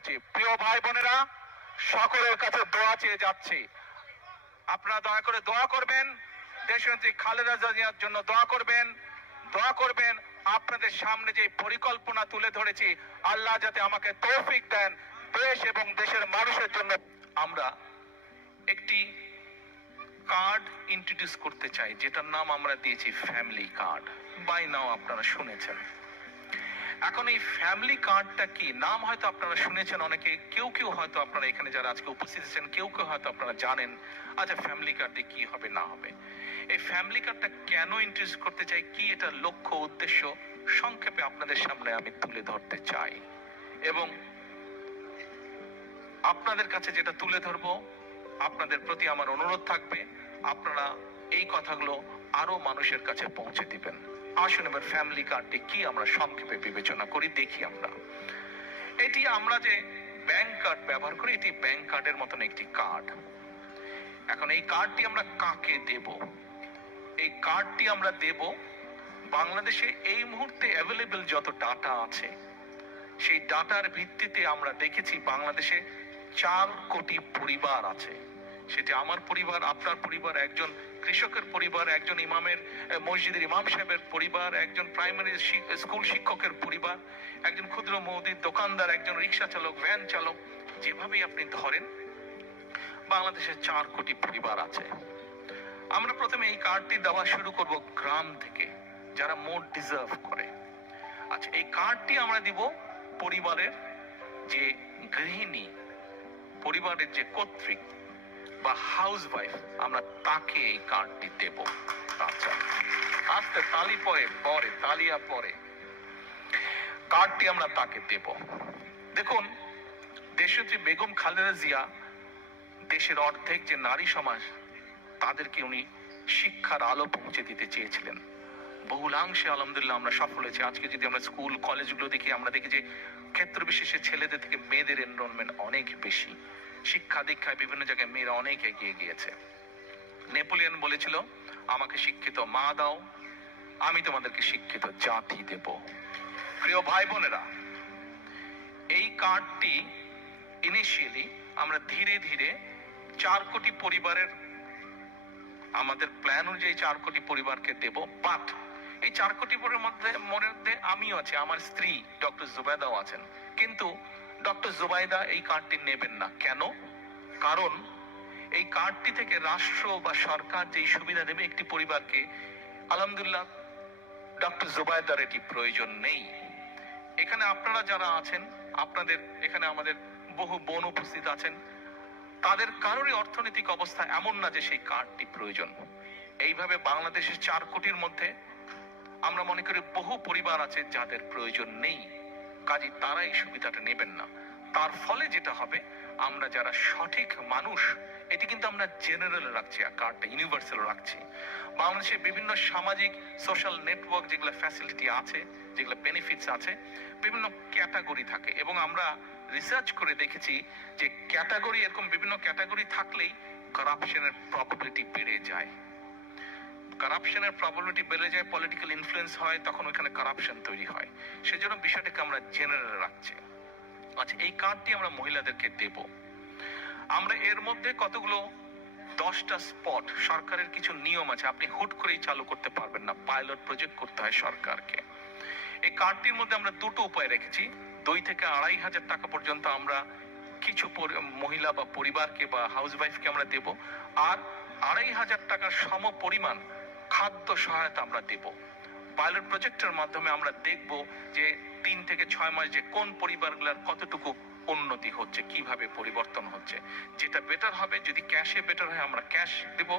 করছি। প্রিয় ভাই বোনেরা, সকলের কাছে দোয়া চেয়ে যাচ্ছি, আপনারা দয়া করে দোয়া করবেন, দেশনেত্রী খালেদা জিয়ার জন্য দোয়া করবেন, দোয়া করবেন। আপনাদের সামনে যে পরিকল্পনা তুলে ধরেছি, আল্লাহ যাতে আমাকে তৌফিক দেন দেশ এবং দেশের মানুষের জন্য। আমরা একটি কার্ড ইন্ট্রোডিউস করতে চাই, যেটার নাম আমরা দিয়েছি ফ্যামিলি কার্ড। বাই নাও আপনারা শুনেছেন। এখন এই ফ্যামিলি কার্ডটা কি, নাম হয়তো আপনারা শুনেছেন অনেকে, কেউ কেউ হয়তো আপনারা এখানে যারা আজকে উপস্থিত আছেন কেউ কেউ হয়তো আপনারা জানেন। আচ্ছা, ফ্যামিলি কার্ড দিয়ে কি হবে না হবে, এই ফ্যামিলি কার্ডটা কেন ইন্ট্রোডিউস করতে চাই, কি এটা লক্ষ্য উদ্দেশ্য, সংক্ষেপে আপনাদের সামনে আমি তুলে ধরতে চাই। এবং আপনাদের কাছে যেটা তুলে ধরবো, আপনাদের প্রতি আমার অনুরোধ থাকবে আপনারা এই কথাগুলো আরো মানুষের কাছে পৌঁছে দিবেন। আসুন এবার ফ্যামিলি কার্ডটি কি আমরা সংক্ষেপে বিবেচনা করি, দেখি। এটি আমরা যে ব্যাংক কার্ড ব্যবহার করি, এটি ব্যাংক কার্ডের মতন একটি কার্ড। এখন এই কার্ডটি আমরা কাকে দেব? এই কার্ডটি আমরা দেব বাংলাদেশে এই মুহূর্তে অ্যাভেলেবল যত ডাটা আছে, সেই ডাটার ভিত্তিতে আমরা দেখেছি বাংলাদেশে 4 কোটি পরিবার আছে। সেটি আমার পরিবার, আপনার পরিবার, একজন কৃষকের পরিবার, একজন ইমামের মসজিদের ইমাম সাহেবের পরিবার, একজন প্রাইমারি স্কুল শিক্ষকের পরিবার, একজন ক্ষুদ্র মুদির দোকানদার, একজন রিক্সা চালক, ভ্যান চালক, যেভাবেই আপনি ধরেন বাংলাদেশে 4 কোটি পরিবার আছে। আমরা প্রথমে এই কার্ডটি দেওয়া শুরু করব গ্রাম থেকে, যারা মোট ডিজার্ভ করে। আচ্ছা, এই কার্ডটি আমরা দিব পরিবারের যে গৃহিণী, পরিবারের যে কর্ত্রী বা হাউস ওয়াইফ, আমরা তাকে এই কার্ডটি দেব। আচ্ছা, আস্তে তালি পরে তালিয়া পরে কার্ডটি আমরা তাকে দেব। দেখুন, দেশনেত্রী বেগম খালেদা জিয়া দেশের অর্ধেক যে নারী সমাজ, তাদেরকে উনি শিক্ষার আলো পৌঁছে দিতে চেয়েছিলেন। বহুলাংশে আলহামদুলিল্লাহ আমরা সফল হয়েছি। আজকে যদি আমরা স্কুল কলেজগুলো দেখি, আমরা দেখি যে ক্ষেত্র বিশেষে ছেলেদের থেকে মেয়েদের এনরোলমেন্ট অনেক বেশি। শিক্ষা দীক্ষায় বিভিন্ন জায়গায় মেয়েরা অনেক এগিয়ে গিয়েছে। নেপোলিয়ন বলেছিল, আমাকে শিক্ষিত মা দাও, আমি তোমাদেরকে শিক্ষিত জাতি দেব। প্রিয় ভাই বোনেরা, এই কার্ডটি ইনিশিয়ালি আমরা ধীরে ধীরে 4 কোটি পরিবারের, আমাদের প্ল্যান অনুযায়ী 4 কোটি পরিবারকে দেব। বাট এই 4 কোটি পরিবারের মধ্যে আমিও আছি, আমার স্ত্রী ডক্টর জুবাইদাও আছেন। কিন্তু ডক্টর জুবাইদা এই কার্ডটি নেবেন না। কেন? কারণ এই কার্ডটি থেকে রাষ্ট্র বা সরকার যেই সুবিধা দেবে একটি পরিবারকে, আলহামদুলিল্লাহ ডক্টর জুবাইদার এটি প্রয়োজন নেই। এখানে আপনারা যারা আছেন, আপনাদের এখানে আমাদের বহু বোন উপস্থিত আছেন, তাদের কারোরই অর্থনৈতিক অবস্থা এমন না যে সেই কার্ডটি প্রয়োজন। এইভাবে বাংলাদেশের 4 কোটির মধ্যে আমরা মনে করি বহু পরিবার আছে যাদের প্রয়োজন নেই, কাজে তারা এই সুবিধাটা নেবেন না। তার ফলে যেটা হবে, আমরা যারা সঠিক মানুষ, এটি কিন্তু আমরা জেনারেল রাখছি, কার্ডটা ইউনিভার্সাল রাখছি। বাংলাদেশে বিভিন্ন সামাজিক সোশ্যাল নেটওয়ার্ক যেগুলো ফ্যাসিলিটি আছে, যেগুলো বেনিফিটস আছে, বিভিন্ন ক্যাটাগরি থাকে। এবং আমরা রিসার্চ করে দেখেছি যে ক্যাটাগরি, এরকম বিভিন্ন ক্যাটাগরি থাকলেই কারাপশনের প্রবাবিলিটি বেড়ে যায়। কারাপশনের প্রবাবিলিটি বেড়ে যায়, পলিটিক্যাল ইনফ্লুয়েন্স হয়, তখন ওইখানে কারাপশন তৈরি হয়। সেজন্য বিষয়টাকে আমরা জেনারেল রাখছি। আচ্ছা, এই কার্ডটি আমরা মহিলাদেরকে দেব। আমরা এর মধ্যে কতগুলো 10টা স্পট, সরকারের কিছু নিয়ম আছে, আপনি হুট করেই চালু করতে পারবেন না, পাইলট প্রজেক্ট করতে হয় সরকারকে। এই কার্ডটির মধ্যে আমরা 2টো উপায় রেখেছি। 2 থেকে 2,500 টাকা পর্যন্ত আমরা কিছু মহিলা বা পরিবারকে বা হাউস ওয়াইফকে আমরা দেব, আর 2,500 টাকার সম পরিমাণ খাদ্য সহায়তা আমরা দেব। পাইলট প্রজেক্টের মাধ্যমে আমরা দেখব যে 3 থেকে 6 মাস যে কোন পরিবারগুলোর কতটুকু উন্নতি হচ্ছে, কিভাবে পরিবর্তন হচ্ছে। যেটা বেটার হবে, যদি ক্যাশে বেটার হয় আমরা ক্যাশ দেব,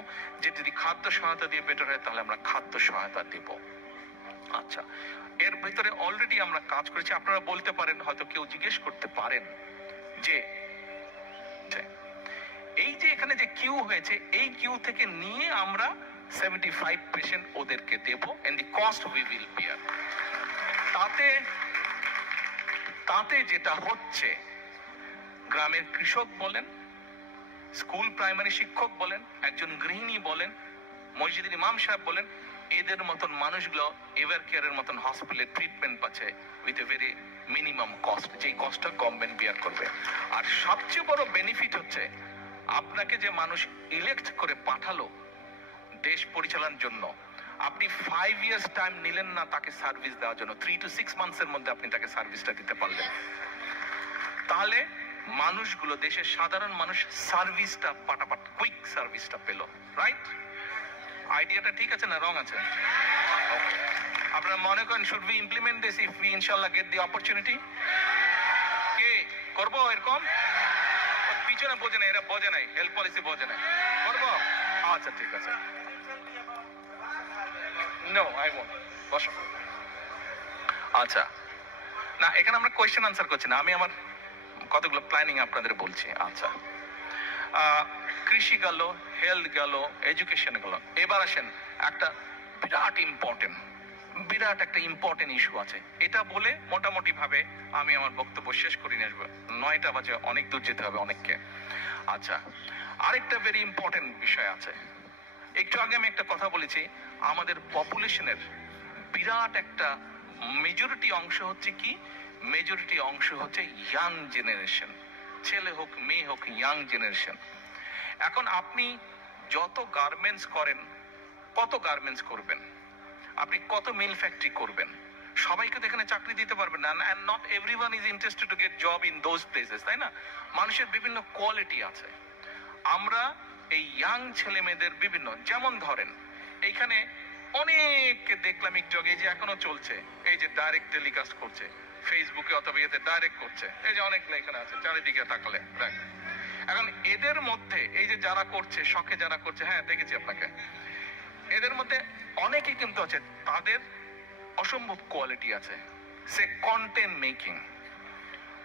যে যদি খাদ্য সহায়তা দিয়ে বেটার হয় তাহলে আমরা খাদ্য সহায়তা দেব। আচ্ছা, এর ভিতরে অলরেডি আমরা কাজ করেছি। আপনারা বলতে পারেন, হয়তো কেউ জিজ্ঞেস করতে পারেন যে এই যে এখানে যে কিউ হয়েছে, এই কিউ থেকে নিয়ে আমরা 75% ওদেরকে দেব, and the cost we will bear. তাতে যেটা হচ্ছে, গ্রামের কৃষক বলেন, স্কুল প্রাইমারি শিক্ষক বলেন, একজন গৃহিণী বলেন, মসজিদের ইমাম সাহেব বলেন, এদের মতন মানুষগুলো এভার কেয়ারের মতন হসপিটালে ট্রিটমেন্ট পাচ্ছে with a very minimum cost, যেই কস্টটা গভর্নমেন্ট বিয়ার করবে। আর সবচেয়ে বড় বেনিফিট হচ্ছে আপনাকে যে মানুষ ইলেক্ট করে পাঠালো দেশ পরিচালনার জন্য, আপনি 5 ইয়ার্স টাইম নিলেন না তাকে সার্ভিস দেওয়ার জন্য, 3 to 6 মান্থসের মধ্যে আপনি তাকে সার্ভিসটা দিতে পারলেন। তাহলে মানুষগুলো, দেশের সাধারণ মানুষ সার্ভিসটা পাটাপাট কুইক সার্ভিসটা পেল। রাইট? আইডিয়াটা ঠিক আছে না রং আছে? আপনারা মনে করেন should we implement this if we ইনশাআল্লাহ গেট দি অপরচুনিটি? কে করবো এরকম? পিছনে বোঝে না, এরা বোঝে নাই, হেলথ পলিসি বোঝে নাই, করবো? আচ্ছা ঠিক আছে। No I won't. বসো। আচ্ছা, না এখানে আমরা কোয়েশ্চেন আনসার করছি না, আমি আমার কতগুলো প্ল্যানিং আপনাদের বলছি। আচ্ছা, কৃষি গেল, হেলথ গেল, এডুকেশন গেল। এবার আসেন একটা বিরাট একটা ইম্পর্টেন্ট ইস্যু আছে। এটা বলে মোটামুটি ভাবে আমি আমার বক্তব্য শেষ করে নিয়ে আসবো, 9টা বাজে, অনেক দূর যেতে হবে অনেককে। আচ্ছা, আরেকটা ভেরি ইম্পর্টেন্ট বিষয় আছে। একটু আগে আমি একটা কথা বলেছি, আমাদের পপুলেশনের বিরাট একটা মেজরিটি অংশ হচ্ছে কি? মেজরিটি অংশ হচ্ছে ইয়াং জেনারেশন, ছেলে হোক মেয়ে হোক, ইয়াং জেনারেশন। এখন আপনি যত গার্মেন্টস করেন, কত গার্মেন্টস করবেন, আপনি কত মিল ফ্যাক্টরি করবেন, সবাইকে তো এখানে চাকরি দিতে পারবেন না। And not everyone is interested to get job in those places, তাই না? মানুষের বিভিন্ন কোয়ালিটি আছে। আমরা এই ইয়াং ছেলে মেয়েদের বিভিন্ন, যেমন ধরেন এইখানে অনেককে দেখলাম একটু আগে, যে এখনো চলছে, এই যে ডাইরেক্ট টেলিকাস্ট করছে ফেসবুকে অথবা ইয়েতে ডাইরেক্ট করছে, এই যে অনেকগুলো এখানে আছে, চারিদিকে তাকালে দেখ। এখন এদের মধ্যে এই যে যারা করছে, শখে যারা করছে, হ্যাঁ দেখেছি আপনাকে, এদের মধ্যে অনেকেই কিন্তু আছে, তাদের অসম্ভব কোয়ালিটি আছে। সে কন্টেন্ট মেকিং,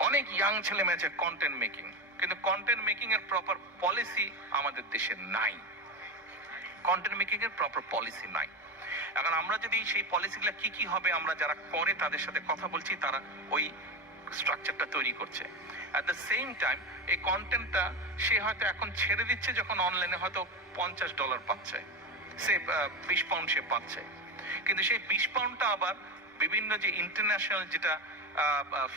অনেক ইয়াং ছেলে মেয়ে আছে কন্টেন্ট মেকিং, কিন্তু কন্টেন্ট মেকিং এর প্রপার পলিসি আমাদের দেশে নাই। কন্টেন্ট মেকিং এর প্রপার পলিসি নাই। এখন আমরা যদি সেই পলিসিগুলো কি কি হবে, আমরা যারা করে তাদের সাথে কথা বলছি, তারা ওই স্ট্রাকচারটা তৈরি করছে। অ্যাট দ্য সেম টাইম এই কন্টেন্টটা সে হয়তো এখন ছেড়ে দিচ্ছে, যখন অনলাইনে হয়তো $50 পাচ্ছে, সে 20 পাউন্ড সে পাচ্ছে, কিন্তু সেই 20 পাউন্ডটা আবার বিভিন্ন যে ইন্টারন্যাশনাল যেটা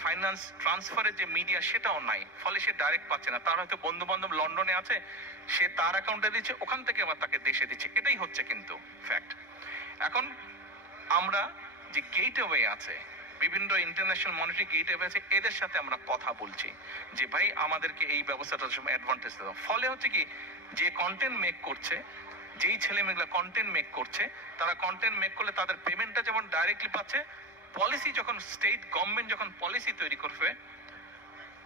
ফাইন্যান্স ট্রান্সফারের যে মিডিয়া, সেটাও নাই, ফলে সে ডাইরেক্ট পাচ্ছে না। তার হয়তো বন্ধু বান্ধব লন্ডনে আছে, সে তার অ্যাকাউন্টে দিচ্ছে, ওখান থেকে আবার তাকে দেশে দিচ্ছে, এটাই হচ্ছে কিন্তু ফ্যাক্ট। এখন আমরা যে গেটওয়ে আছে, বিভিন্ন ইন্টারন্যাশনাল মনিটারি গেটওয়ে আছে, এদের সাথে আমরা কথা বলছি যে ভাই আমাদেরকে এই ব্যবস্থাটার সময় অ্যাডভান্টেজ দাও। ফলে হচ্ছে কি, যে কন্টেন্ট মেক করছে, যেই ছেলে মেয়েগুলা কন্টেন্ট মেক করছে, তারা কন্টেন্ট মেক করলে তাদের পেমেন্টটা যেমন ডাইরেক্টলি পাচ্ছে, পলিসি যখন স্টেট গভর্নমেন্ট যখন পলিসি তৈরি করবে,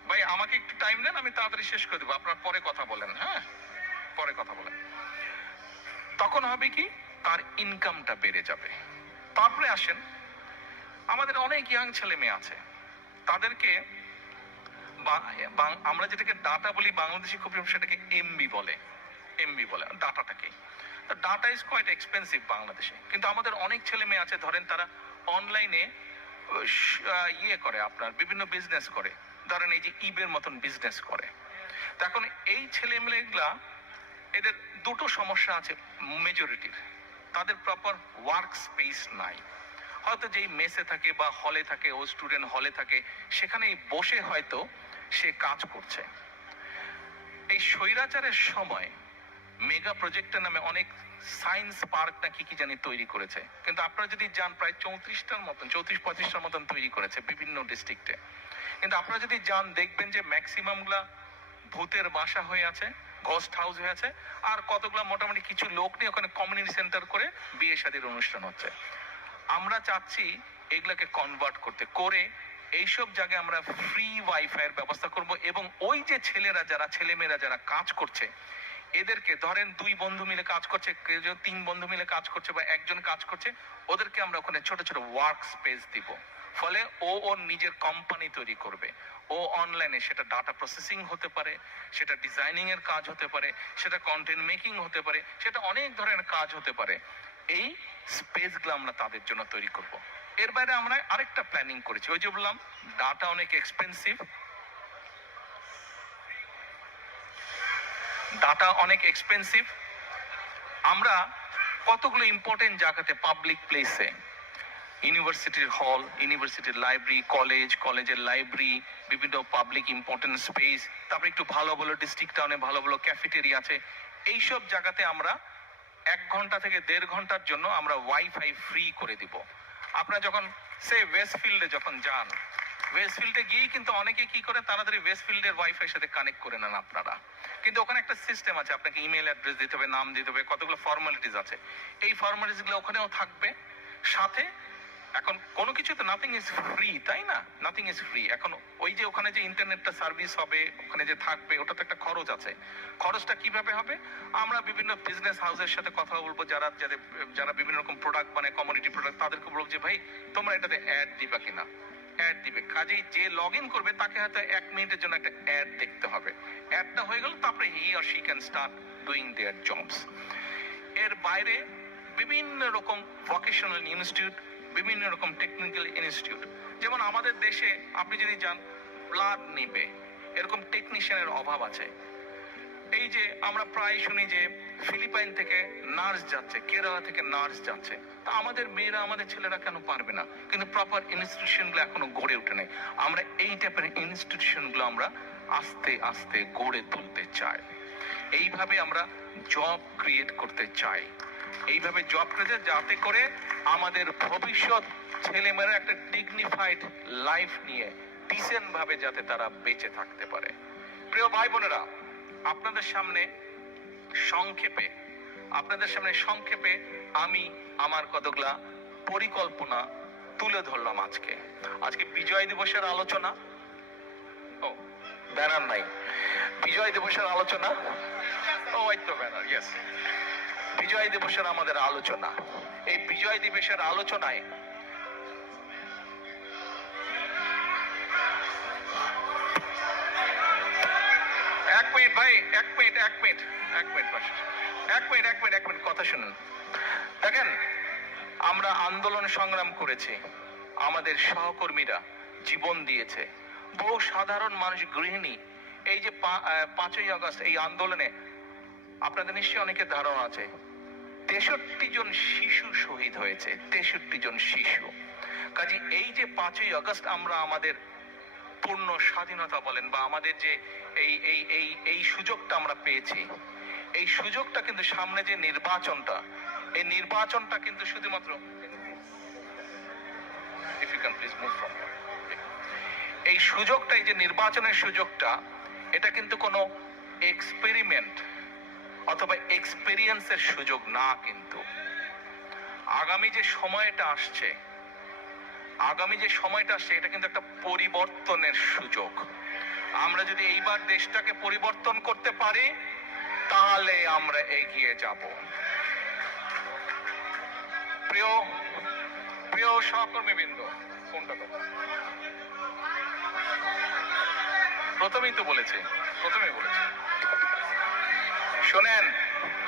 ভাই আমাকে একটু টাইম দেন, আমি তাড়াতাড়ি শেষ করে দেবো, আপনার পরে কথা বলেন, হ্যাঁ পরে কথা বলেন, তখন হবে কি, তার ইনকামটা বেড়ে যাবে। তারপরে আসেন, আমাদের অনেক ইয়াং ছেলে মেয়ে আছে, তাদেরকে আমরা যেটাকে ডাটা বলি, বাংলাদেশি খুব সেটাকে এমবি বলে, ডাটাটাকে। ডাটা ইজ কোয়াইট এক্সপেন্সিভ বাংলাদেশে, কিন্তু আমাদের অনেক ছেলে মেয়ে আছে, ধরেন তারা অনলাইনে ইয়ে করে, আপনার বিভিন্ন বিজনেস করে, ধরেন এই যে ইবের মতন বিজনেস করে। তো এখন এই ছেলে মেয়েগুলা, এদের দুটো সমস্যা আছে মেজরিটির, তাদের প্রপার ওয়ার্ক স্পেস নাই। হয়তো যেই মেসে থাকে বা হলে থাকে, ও স্টুডেন্ট হলে থাকে, সেখানেই বসে হয়তো সে কাজ করছে। এই স্বৈরাচারের সময় মেগা প্রজেক্টের নামে অনেক সায়েন্স পার্ক না কি জানি তৈরি করেছে, কিন্তু আপনারা যদি যান প্রায় 34-35টার মতন তৈরি করেছে বিভিন্ন ডিস্ট্রিক্টে। কিন্তু আপনারা যদি যান, দেখবেন যে ম্যাক্সিমাম গুলা ভূতের বাসা হয়ে আছে, ঘোস্ট হাউস হয়ে আছে, আর কতগুলা মোটামুটি কিছু লোক নিয়ে ওখানে কমিউনিটি সেন্টার করে বিয়ে শাদীর অনুষ্ঠান হচ্ছে। আমরা চাচ্ছি এগুলাকে কনভার্ট করতে, করে এইসব জায়গায় আমরা ফ্রি ওয়াইফাই এর ব্যবস্থা করব, এবং ওই যে ছেলেমেয়েরা যারা কাজ করছে, এদেরকে ধরেন 2 বন্ধু মিলে কাজ করছে, কেউ 3 বন্ধু মিলে কাজ করছে, বা একজন কাজ করছে, ওদেরকে আমরা ওখানে ছোট ছোট ওয়ার্ক স্পেস দিব। ফলে ও ওর নিজের কোম্পানি তৈরি করবে, ও অনলাইনে, সেটা ডাটা প্রসেসিং হতে পারে, সেটা ডিজাইনিং এর কাজ হতে পারে, সেটা কন্টেন্ট মেকিং হতে পারে, সেটা অনেক ধরনের কাজ হতে পারে। এই স্পেসগুলো আমরা তাদের জন্য তৈরি করব। এর বাইরে আমরা আরেকটা প্ল্যানিং করেছি, ওই যে বললাম ডাটা অনেক এক্সপেন্সিভ, আমরা কতগুলো ইম্পর্টেন্ট জায়গাতে পাবলিক প্লেসে, ইউনিভার্সিটির হল, ইউনিভার্সিটির লাইব্রেরি, কলেজের লাইব্রেরি, বিভিন্ন পাবলিক ইম্পর্টেন্ট স্পেস, তারপরে একটু ভালো ভালো ডিস্ট্রিক্ট টাউনে ভালো ভালো ক্যাফেটেরিয়া আছে, এইসব জায়গাতে আমরা 1 ঘন্টা থেকে 1.5 ঘন্টার জন্য আমরা ওয়াইফাই ফ্রি করে দিব। আপনারা যখন ওয়েস্টফিল্ডে যখন যান, ওয়েস্টফিল্ডে গিয়েই কিন্তু অনেকে কি করে, তাড়াতাড়ি ওয়েস্টফিল্ডের ওয়াইফাই সাথে কানেক্ট করে নেন আপনারা। কিন্তু ওখানে একটা সিস্টেম আছে, আপনাকে ইমেল অ্যাড্রেস দিতে হবে, নাম দিতে হবে, কতগুলো ফর্মালিটিস আছে। এই ফর্মালিটিসগুলো ওখানেও থাকবে। সাথে এখন কোনো কিছু তো নাথিং ইজ ফ্রি, তাই না? Nothing is free. এখন ওই যে ওখানে যে ইন্টারনেটটা সার্ভিস হবে, ওখানে যে থাকবে, ওটা তো একটা খরচ আছে। খরচটা কিভাবে হবে? আমরা বিভিন্ন বিজনেস হাউসের সাথে কথা বলবো, যারা বিভিন্ন রকম প্রোডাক্ট মানে কমোডিটি প্রোডাক্ট, তাদেরকে বলবো যে ভাই তোমরা এটাতে অ্যাড দিবা কিনা। অ্যাড দিবে, কাজেই যে লগ ইন করবে তাকে হয়তো 1 মিনিটের জন্য একটা অ্যাড দেখতে হবে। অ্যাডটা হয়ে গেল, তারপরে he or she can start doing their jobs. এর বাইরে বিভিন্ন রকম ভোকেশনাল ইনস্টিটিউট, বিভিন্ন রকম টেকনিক্যাল ইনস্টিটিউট, যেমন আমাদের দেশে আপনি যদি যান ব্লাড নিবে, এরকম টেকনিশিয়ানের অভাব আছে। এই যে আমরা প্রায় শুনি যে ফিলিপাইন থেকে নার্স যাচ্ছে, কেরালা থেকে নার্স যাচ্ছে, তা আমাদের মেয়েরা, আমাদের ছেলেরা কেন পারবে না? কিন্তু প্রপার ইনস্টিটিউশনগুলো এখনো গড়ে ওঠে নাই। আমরা এই টাইপের ইনস্টিটিউশনগুলো আমরা আস্তে আস্তে গড়ে তুলতে চাই। এইভাবে আমরা জব ক্রিয়েট করতে চাই। এইভাবে জব ক্রিয়েট, যাতে করে আমাদের ভবিষ্যৎ ছেলেমেয়েরা একটা ডিগনিফাইড লাইফ নিয়ে ডিসেন্ট ভাবে যাতে তারা বেঁচে থাকতে পারে। প্রিয় ভাই বোনেরা, আপনাদের সামনে সংক্ষেপে আমি আমার কতগুলা পরিকল্পনা তুলে ধরলাম। আজকে বিজয় দিবসের আলোচনা, ব্যানার নাই, বিজয় দিবসের আলোচনা, এই তো ব্যানার, ইয়েস, বিজয় দিবসের আমাদের আলোচনা। এই বিজয় দিবসের আলোচনায় এক মিনিট কথা শুনুন। দেখেন, আমরা আন্দোলন সংগ্রাম করেছি, আমাদের সহকর্মীরা জীবন দিয়েছে, বহু সাধারণ মানুষ, গৃহিণী। এই যে 5ই আগস্ট এই আন্দোলনে আপনাদের নিশ্চয়ই অনেকের ধারণা আছে, 63 জন শিশু শহীদ হয়েছে, 63 জন শিশু। কাজে এই যে 5ই আগস্ট আমরা আমাদের পূর্ণ স্বাধীনতা বলেন, বা আমাদের যে এই সুযোগটা আমরা পেয়েছি, এই সুযোগটা কিন্তু সামনে যে নির্বাচনটা, এই নির্বাচনটা কিন্তু শুধুমাত্র, এই সুযোগটা, এই যে নির্বাচনের সুযোগটা, এটা কিন্তু কোনো এক্সপেরিমেন্ট অথবা এক্সপেরিয়েন্সের সুযোগ না। কিন্তু আগামী যে সময়টা আসছে, এটা কিন্তু একটা পরিবর্তনের সুযোগ। আমরা যদি এইবার দেশটাকে পরিবর্তন করতে পারি, তাহলে আমরা এগিয়ে যাব। প্রিয় সহকর্মীবৃন্দ, কোনটা তো প্রথমেই বলেছি,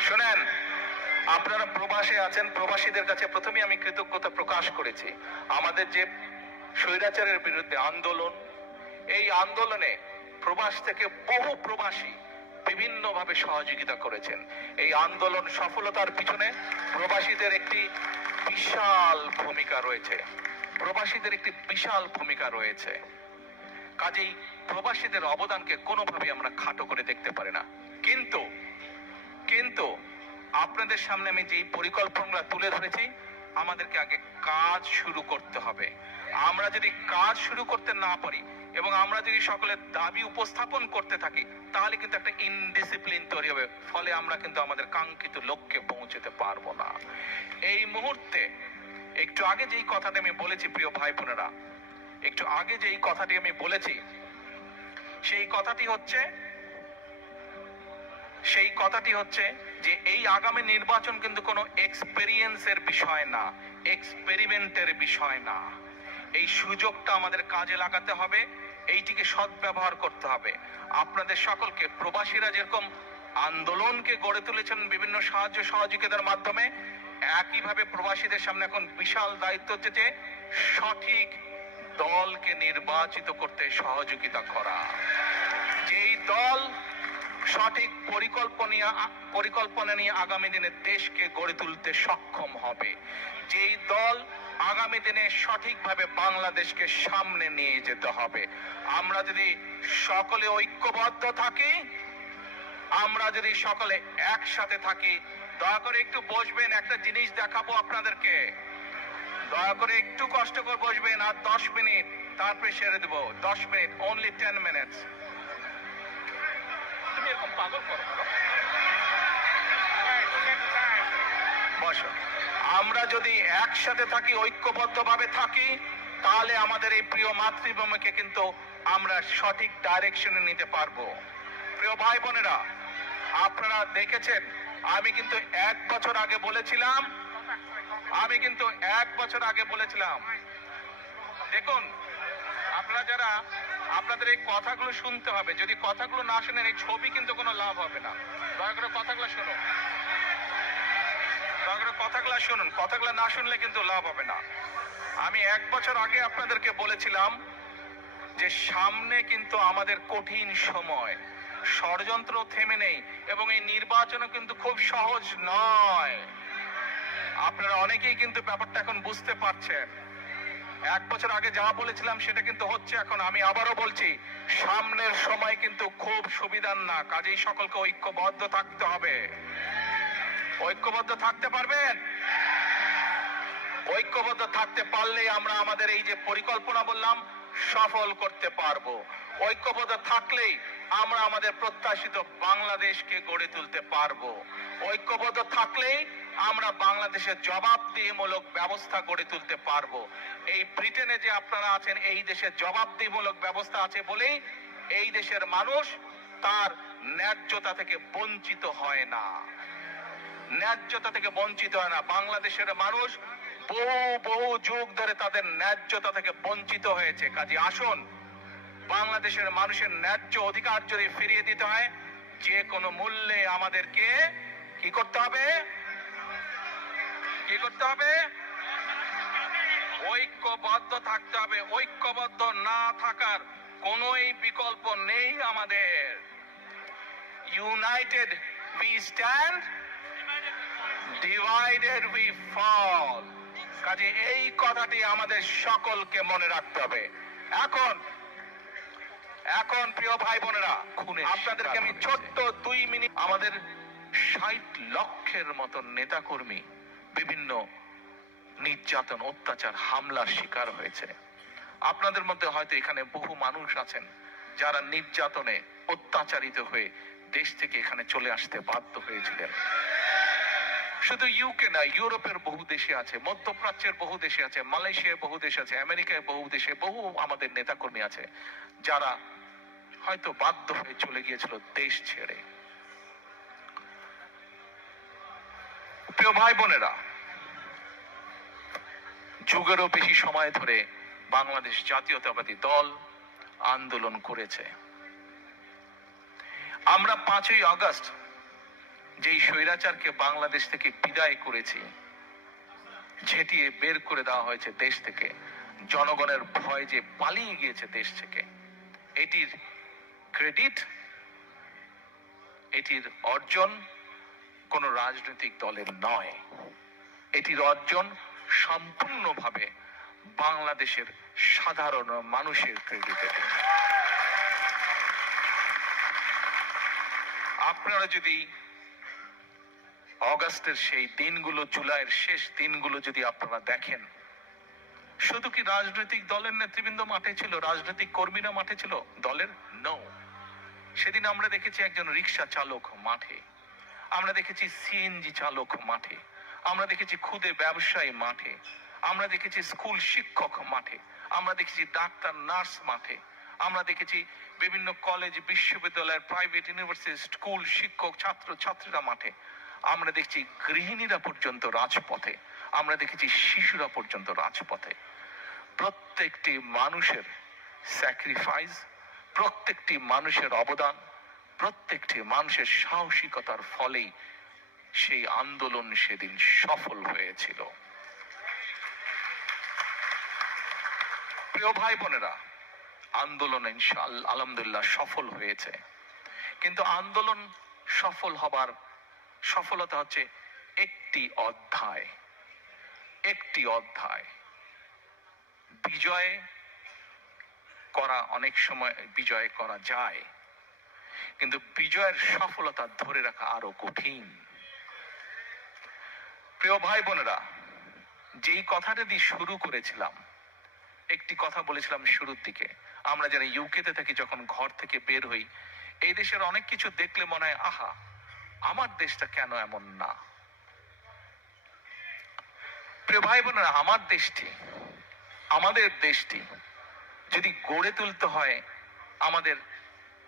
শোনেন, আপনারা প্রবাসে আছেন, প্রবাসীদের কাছে প্রথমেই আমি কৃতজ্ঞতা প্রকাশ করেছি। আমাদের যে স্বৈরাচারের বিরুদ্ধে আন্দোলন, এই আন্দোলনে প্রবাস থেকে বহু প্রবাসী বিভিন্নভাবে সহযোগিতা করেছেন। এই আন্দোলন সফলতার পিছনে প্রবাসীদের একটি বিশাল ভূমিকা রয়েছে। কাজেই প্রবাসীদের অবদানকে কোনোভাবে আমরা খাটো করে দেখতে পারি না। কিন্তু আপনাদের সামনে আমি যেই পরিকল্পনাগুলো তুলে ধরেছি, আমাদেরকে আগে কাজ শুরু করতে হবে। আমরা যদি কাজ শুরু করতে না পারি এবং আমরা যদি সকলের দাবি উপস্থাপন করতে থাকি, তাহলে কিন্তু একটা ইনডিসিপ্লিন তৈরি হবে, ফলে আমরা কিন্তু আমাদের কাঙ্ক্ষিত লক্ষ্যে পৌঁছতে পারবো না। এই মুহূর্তে একটু আগে যেই কথাটি আমি বলেছি, প্রিয় ভাই বোনেরা, সেই কথাটি হচ্ছে যে এই আগামী নির্বাচন কিন্তু কোনো এক্সপেরিয়েন্সের বিষয় না, এক্সপেরিমেন্টের বিষয় না। এই সুযোগটা আমাদের কাজে লাগাতে হবে, এইটিকে সদ্ব্যবহার করতে হবে। আপনাদের সকলকে, প্রবাসীরা যেরকম আন্দোলনকে গড়ে তুলেছেন বিভিন্ন সাহায্য সহযোগিতার মাধ্যমে, একইভাবে প্রবাসীদের সামনে এখন বিশাল দায়িত্ব হচ্ছে যে সঠিক দলকে নির্বাচিত করতে সহযোগিতা করা। যেই দল সঠিক পরিকল্পনা নিয়ে আগামী দিনে দেশকে গড়ে তুলতে সক্ষম হবে। যেই দল আগামী দিনে সঠিকভাবে বাংলাদেশকে সামনে নিয়ে যেতে হবে। আমরা যদি সকলে ঐক্যবদ্ধ থাকি, আমরা যদি সকলে একসাথে থাকি, দয়া করে একটু বসবেন, একটা জিনিস দেখাবো আপনাদেরকে। দয়া করে একটু কষ্ট করে বসবেন, আর 10 মিনিট, তারপরে সেরে দেবো। 10 মিনিট, অনলি 10 মিনিটস। তুমি এরকম পাগল করো কেন? বসো। আমরা যদি একসাথে থাকি, ঐক্যবদ্ধভাবে থাকি, তাহলে আমাদের এই প্রিয় মাতৃভূমিকে কিন্তু আমরা সঠিক ডাইরেকশনে নিতে পারবো। প্রিয় ভাই বোনেরা, আপনারা দেখেছেন, আমি কিন্তু 1 বছর আগে বলেছিলাম, দেখুন আপনারা যারা, আপনাদের এই কথাগুলো শুনতে হবে। যদি কথাগুলো না শুনেন, এই ছবি কিন্তু কোনো লাভ হবে না। দয়া করে কথাগুলো শুনুন, কথাগুলো না শুনলে কিন্তু লাভ হবে না। আমি 1 বছর আগে আপনাদেরকে বলেছিলাম যে সামনে কিন্তু আমাদের কঠিন সময়, ষড়যন্ত্র থেমে নেই, এবং এই নির্বাচনও কিন্তু খুব সহজ নয়। আপনারা অনেকেই কিন্তু ব্যাপারটা এখন বুঝতে পারছেন। 1 বছর আগে যা বলেছিলাম সেটা কিন্তু হচ্ছে এখন। আমি আবারও বলছি, সামনের সময় কিন্তু খুব সুবিধার না, কাজেই সকলকে ঐক্যবদ্ধ থাকতে হবে। ঐক্যবদ্ধ থাকতে পারবেন? ঐক্যবদ্ধ থাকতে পারলেই আমরা আমাদের এই যে পরিকল্পনা বললাম, সফল করতে পারবো। ঐক্যবদ্ধ থাকলেই আমরা আমাদের প্রত্যাশিত বাংলাদেশকে গড়ে তুলতে পারবো। ঐক্যবদ্ধ থাকলেই আমরা বাংলাদেশের জবাবদিহিমূলক ব্যবস্থা গড়ে তুলতে পারবো। এই ব্রিটেনে যে আপনারা আছেন, এই দেশের জবাবদিহিমূলক ব্যবস্থা আছে বলেই এই দেশের মানুষ তার ন্যায্যতা থেকে বঞ্চিত হয় না। বাংলাদেশের মানুষ বহু যুগ ধরে তাদের ন্যায্যতা থেকে বঞ্চিত হয়েছে। কাজে আসুন, বাংলাদেশের মানুষের ন্যায্য অধিকার যদি ফিরিয়ে দিতে হয়, যে কোনো মূল্যে আমাদেরকে কি করতে হবে? ঐক্যবদ্ধ থাকতে হবে। ঐক্যবদ্ধ না থাকার কোনো বিকল্প নেই আমাদের। United we stand, divided we fall. কাজে এই কথাটি আমাদের সকলকে মনে রাখতে হবে। এখন প্রিয় ভাই বোনেরা, আপনাদেরকে আমি ছোট্ট 2 মিনিট, আমাদের 60 লক্ষের মতো নেতাকর্মী বিভিন্ন নির্যাতন, অত্যাচার, হামলার শিকার হয়েছে। আপনাদের মধ্যে হয়তো এখানে বহু মানুষ আছেন যারা নির্যাতনে অত্যাচারিত হয়ে দেশ থেকে এখানে চলে আসতে বাধ্য হয়েছিলেন। শুধু ইউকে না, ইউরোপের বহু দেশে আছে, মধ্যপ্রাচ্যের বহু দেশে আছে, মালয়েশিয়ার বহু দেশ আছে, আমেরিকায় বহু দেশে বহু আমাদের নেতাকর্মী আছে যারা হয়তো বাধ্য হয়ে চলে গিয়েছিল দেশ ছেড়ে। প্রিয় ভাই বোনেরা, যুগেরও বেশি সময় ধরে বাংলাদেশ জাতীয়তাবাদী দল আন্দোলন করেছে। আমরা 5ই আগস্ট যেই স্বৈরাচারকে বাংলাদেশ থেকে বিদায় করেছি, ঝেঁটিয়ে বের করে দেওয়া হয়েছে দেশ থেকে, জনগণের ভয় যে পালিয়ে গিয়েছে দেশ থেকে, এটির ক্রেডিট, এটির অর্জন কোন রাজনৈতিক দলের নয়। এটির অর্জন সম্পূর্ণভাবে বাংলাদেশের সাধারণ মানুষের ক্রেডিটে। আপনারা যদি অগাস্টের সেই দিনগুলো, জুলাইয়ের শেষ দিনগুলো যদি আপনারা দেখেন, শুধু কি রাজনৈতিক দলের নেতৃবৃন্দ মাঠে ছিল, রাজনৈতিক কর্মীরা মাঠে ছিল দলের? নো। সেদিন আমরা দেখেছি একজন রিক্সা চালক মাঠে, আমরা দেখেছি সিএনজি চালক মাঠে, আমরা দেখেছি ক্ষুদে ব্যবসায়ী মাঠে, আমরা দেখেছি স্কুল শিক্ষক মাঠে, আমরা দেখেছি ডাক্তার নার্স মাঠে, আমরা দেখেছি বিভিন্ন কলেজ, বিশ্ববিদ্যালয়ের, প্রাইভেট ইউনিভার্সিটি, স্কুল শিক্ষক, ছাত্র ছাত্রীরা মাঠে, আমরা দেখছি গৃহিণীরা পর্যন্ত রাজপথে, আমরা দেখেছি শিশুরা পর্যন্ত রাজপথে। প্রত্যেকটি মানুষের স্যাক্রিফাইস, প্রত্যেকটি মানুষের অবদান, প্রত্যেকটি মানুষের সাহসিকতার ফলেই সেই আন্দোলন সেদিন সফল হয়েছিল। প্রিয় ভাই বোনেরা, আন্দোলন ইনশাআল্লাহ আলহামদুলিল্লাহ সফল হয়েছে। কিন্তু আন্দোলন সফল হবার সফলতা হচ্ছে একটি অধ্যায়, একটি অধ্যায়। বিজয় করা অনেক সময় বিজয় করা যায়, কিন্তু বিজয়ের সফলতা ধরে রাখা আরো কঠিন। প্রিয় ভাই বোনেরা, যেই কথাটা দিয়ে শুরু করেছিলাম, একটি কথা বলেছিলাম শুরুর দিকে, আমরা যারা ইউকেতে থাকি যখন ঘর থেকে বের হই, এই দেশের অনেক কিছু দেখলে মনে হয় আহা, আমার দেশটা কেন এমন না। প্রিয় ভাই বোনেরা, আমার দেশটি, আমাদের দেশটি যদি গড়ে তুলতে হয় আমাদের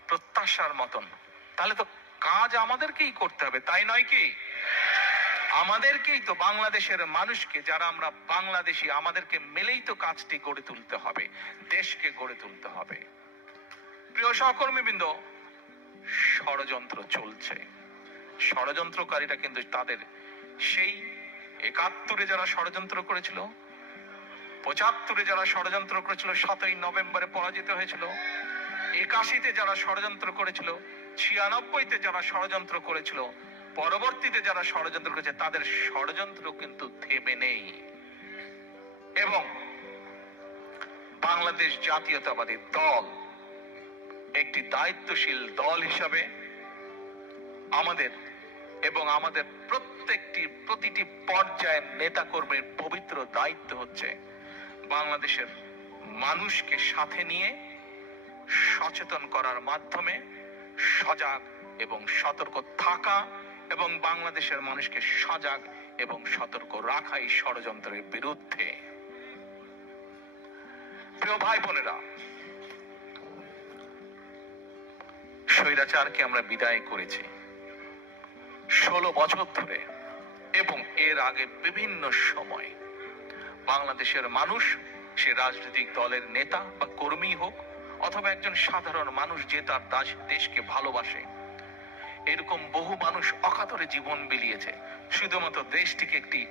প্রত্যাশার মতন, তাহলে তো কাজ আমাদেরকেই করতে হবে, তাই নয় কি? আমাদেরকেই তো, বাংলাদেশের মানুষকে যারা আমরা বাংলাদেশি, আমাদেরকে মিলেই তো কাজটি গড়ে তুলতে হবে, দেশকে গড়ে তুলতে হবে। প্রিয় সহকর্মীবৃন্দ, ষড়যন্ত্র চলছে। ষড়যন্ত্রকারীরা কিন্তু তাদের সেই ৭১-এ যারা ষড়যন্ত্র করেছিল, ৭৫-এ যারা ষড়যন্ত্র করেছিল, ৭ই নভেম্বরে পরাজিত হয়েছিল, ৮১-তে যারা ষড়যন্ত্র করেছিল, ৯৬-তে যারা ষড়যন্ত্র করেছিল, পরবর্তীতে যারা ষড়যন্ত্র করেছে, তাদের ষড়যন্ত্র কিন্তু থেমে নেই। এবং বাংলাদেশ জাতীয়তাবাদী দল একটি দায়িত্বশীল দল হিসাবে আমাদের এবং আমাদের প্রতিটি পর্যায়ের নেতাকর্মীর পবিত্র দায়িত্ব হচ্ছে বাংলাদেশের মানুষকে সাথে নিয়ে সচেতন করার মাধ্যমে সজাগ এবং সতর্ক থাকা, এবং বাংলাদেশের মানুষকে সজাগ এবং সতর্ক রাখা এই ষড়যন্ত্রের বিরুদ্ধে। প্রিয় ভাই বোনেরা, স্বৈরাচারকে আমরা বিদায় করেছি 16 বছর ধরে, এবং এর আগে বিভিন্ন সময় বাংলাদেশের মানুষ, সে রাজনৈতিক দলের নেতা বা কর্মী হোক, অথবা একজন সাধারণ মানুষ যে তার দেশকে ভালোবাসে, এরকম বহু মানুষ অকাতরে জীবন বিলিয়েছে শুধুমাত্র দেশটিকে একটি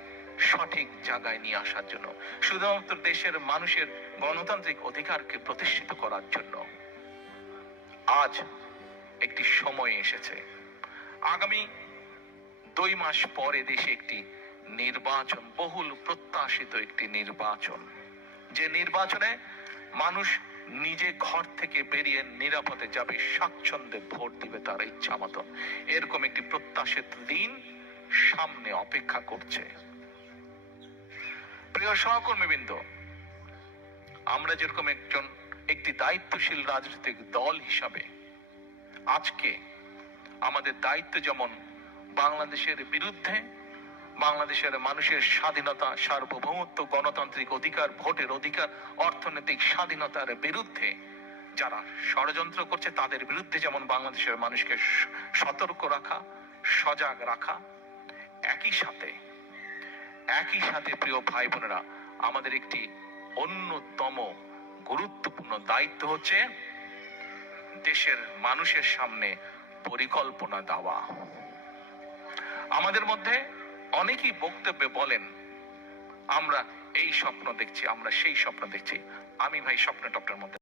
সঠিক জায়গায় নিয়ে আসার জন্য, শুধুমাত্র দেশের মানুষের গণতান্ত্রিক অধিকারকে প্রতিষ্ঠিত করার জন্য। আজ একটি সময় এসেছে, আগামী 2 মাস পরে দেশে একটি নির্বাচন, বহুল প্রত্যাশিত একটি নির্বাচন, যে নির্বাচনে মানুষ নিজে ঘর থেকে বেরিয়ে নিরাপদে যাবে, স্বাচ্ছন্দ্যে ভোট দিবে তার ইচ্ছা মতো। এরকম একটি প্রত্যাশিত দিন সামনে অপেক্ষা করছে। প্রিয় সহকর্মীবৃন্দ, আমরা যেরকম একটি দায়িত্বশীল রাজনৈতিক দল হিসাবে আজকে আমাদের দায়িত্ব যেমন বাংলাদেশের বিরুদ্ধে, বাংলাদেশের মানুষের স্বাধীনতা, সার্বভৌমত্ব, গণতান্ত্রিক অধিকার, ভোটের অধিকার, অর্থনৈতিক স্বাধীনতার বিরুদ্ধে যারা ষড়যন্ত্র করছে তাদের বিরুদ্ধে যেমন বাংলাদেশের মানুষকে সতর্ক রাখা, সজাগ রাখা, একই সাথে প্রিয় ভাই বোনেরা, আমাদের একটি অন্যতম গুরুত্বপূর্ণ দায়িত্ব হচ্ছে দেশের মানুষের সামনে পরিকল্পনা দেওয়া। আমাদের মধ্যে অনেকেই বক্তব্যে বলেন আমরা এই স্বপ্ন দেখছি, আমরা সেই স্বপ্ন দেখছি। আমি ভাই স্বপ্ন টপ্নের মধ্যে